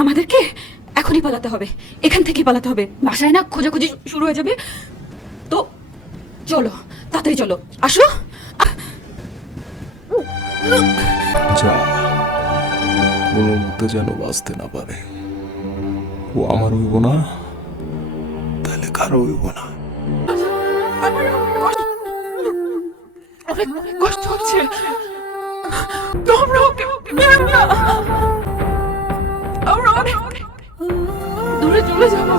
আমাদেরকে এখনই পালাতে হবে, এখান থেকে পালাতে হবে, বাসায় না খোঁজাখুঁজি শুরু হয়ে যাবে। তো চলো, তাড়াতাড়ি চলো, আসো। যা, কোনো মতে যেন বাঁচতে না পারে। ও আমার হইব না, তাহলে কারো হইব না। অনেক কষ্ট হচ্ছে, তোমরা ওকে মেরো না, আমরা অনেক দূরে চলে যাবো।